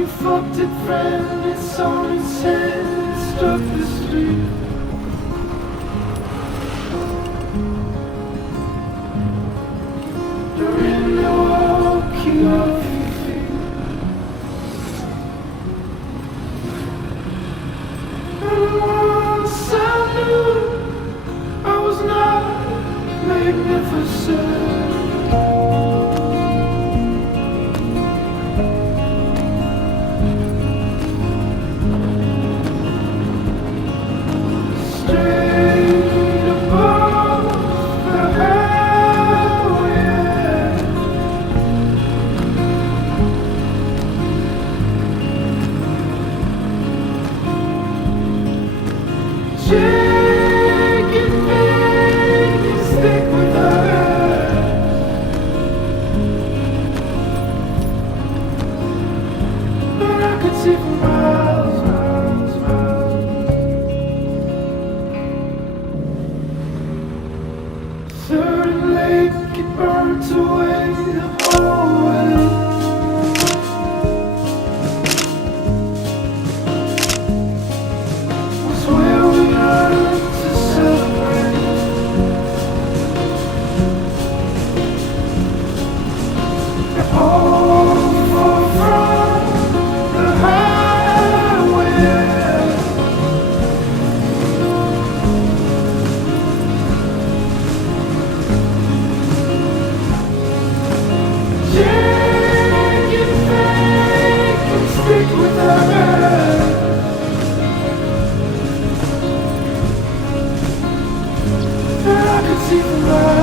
You fucked it, friend, it's on its head, it struck the street. You're in Milwaukee off your feet. And once I knew I was not magnificent. Burns away the whole way. Was where we learned to celebrate. All from the highway. I could see the light.